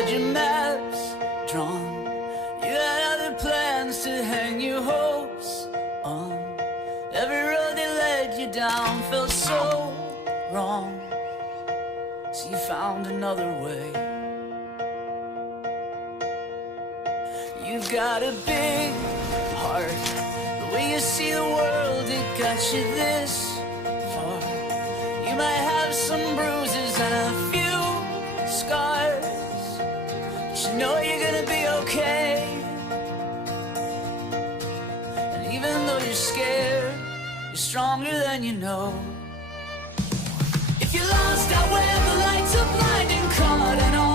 had your maps drawn. You had other plans to hang your hopes on. Every road that led you down felt so wrong, so you found another way. You've got a big heart. The way you see the world, it got you this far. You might have some bruises and a few scars, but you know you're gonna be okay. And even though you're scared, you're stronger than you know. If you're lost out where the lights are blinding, caught in all